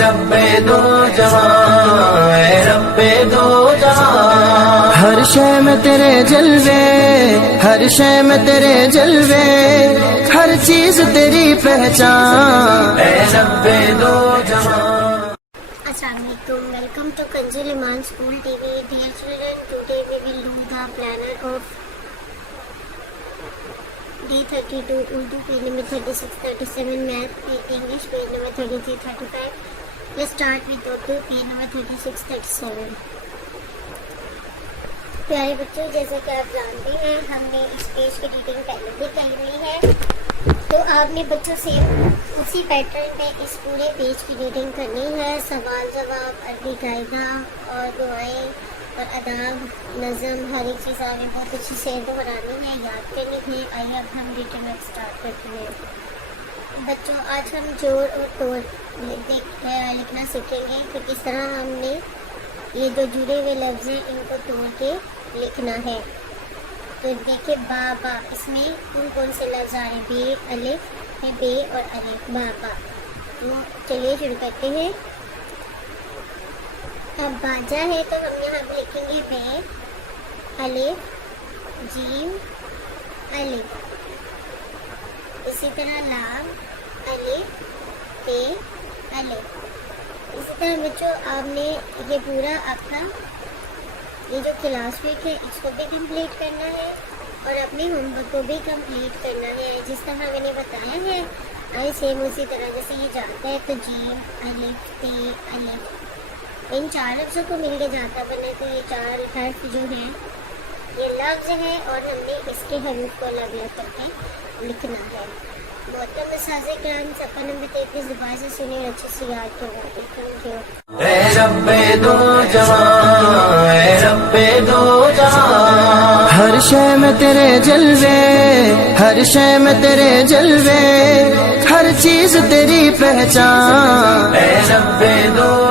رب دو جہاں، اے رب دو جہاں، ہر شے میں تیرے جلوے، ہر شے میں تیرے جلوے، ہر چیز تیری پہچان، اے رب دو جہاں۔ السلام علیکم، welcome to Kanzul Iman school T V. Dear children, today we will do the planner of D32 Urdu page number 36 37 math English page number 33 35۔ Let's start with Urdu page number 36 37۔ پیارے بچوں، جیسا کہ آپ جانتے ہیں ہم نے اس پیج کی ریڈنگ پہلے بھی کی ہوئی ہے، تو آپ نے بچوں سے اسی پیٹرن میں اس پورے پیج کی ریڈنگ کرنی ہے۔ سوال جواب، عربی قاعدہ اور دعائیں اور آداب، نظم، ہر ایک چیز آپ نے بہت اچھی سے دہرانی ہے، یاد کرنی ہے۔ آئیے اب ہم ریڈنگ اسٹارٹ کرتے ہیں۔ بچوں، آج ہم جوڑ اور توڑ لکھنا سیکھیں گے کہ کس طرح ہم نے یہ جو جڑے ہوئے لفظ ہیں ان کو توڑ کے لکھنا ہے۔ تو دیکھیں، بابا، اس میں کون سے لفظ آ رہے ہیں؟ بے، الف ہے، بے اور الف، بابا۔ تو چلیے شروع کرتے ہیں۔ اب باجا ہے تو ہم یہاں پہ لکھیں گے بے، الف، جیم، الف۔ اسی طرح لام، الف، تے، الف۔ اسی طرح بچوں آپ نے یہ پورا اپنا یہ جو کلاس ورک ہے اس کو بھی کمپلیٹ کرنا ہے اور اپنے ہوم ورک کو بھی کمپلیٹ کرنا ہے جس طرح میں نے بتایا ہے۔ سیم اسی طرح جیسے یہ جاتا ہے تو جیم، الف، تے، الف، ان چار لفظوں کو مل کے جاتا بنے، تو یہ چار حرف جو ہیں یہ لفظ ہیں اور ہم نے اس کے حروف کو الگ الگ کر کے لکھنا ہے۔ محترم اساتذہ کرام، صفحہ نمبر 33 دوبارہ سے سنیں اور اچھے سے یاد کروا دیں۔ Thank you. اے رب دو جہاں، اے رب دو جہاں، ہر شے میں تیرے جلوے، ہر شے میں تیرے جلوے، ہر چیز تیری پہچان، اے رب دو